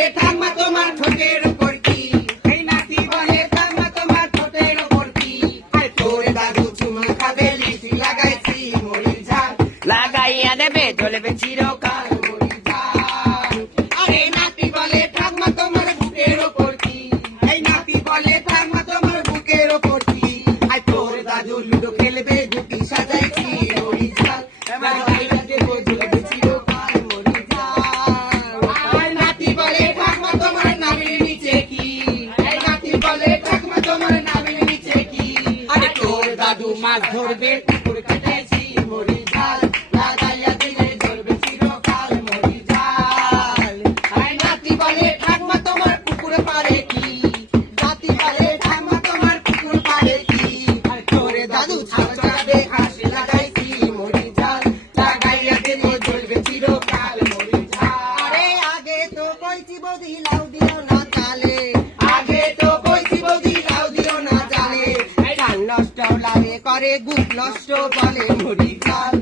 বলে ঠাম্মা তোমার ঠোঁটের উপর কি, এই নাতি বলে ঠাম্মা তোমার ঠোঁটের উপর কি, তোর দাদু চুমা খাবে লিচি লাগাইছি মরিচ ঝাল, লাগাইয়া দেবে জ্বলবে চিরকাল। মরিচ ঝাল। আরে নাতি বলে ঠাম্মা তোমার বুকের উপর কি, এই নাতি বলে ঠাম্মা তোমার বুকের উপর কি, তোর দাদু লুডো খেলবে গুটি সাজাইছি মরিচ ঝাল, লাগাইয়া দেবো জ্বলবে চিরকাল মরিচ ঝাল। আয় নাতি বলে ঠাম্মা তোমার নামের নিচে কি, এই নাতি বলে ঠাম্মা তোমার নামের নিচে কি, আরে তোর দাদু মাছ ধরবে পুকুর কেটেছি মরিচ ঝাল, লাগাইয়া দিলে জ্বলবে চিরকাল মরিচ ঝাল। আয় নাতি বলে ঠাম্মা তোমার পুকুর পাড়ে কি, নাতি বলে ঠাম্মা তোমার পুকুর পাড়ে কি, আর তোর দাদু ছাল চড়াবে হাসি লাগাইছি মরিচ ঝাল, লাগাইয়া দিলে জ্বলবে চিরকাল মরিচ ঝাল। আরে আগে তো কইছি বৌদি লাউ দিও না তালে, আগে তো কইছি বৌদি লাউ দিও না জালে, চাল নষ্ট লাগে করে গুড় নষ্ট বলে মরিচ ঝাল,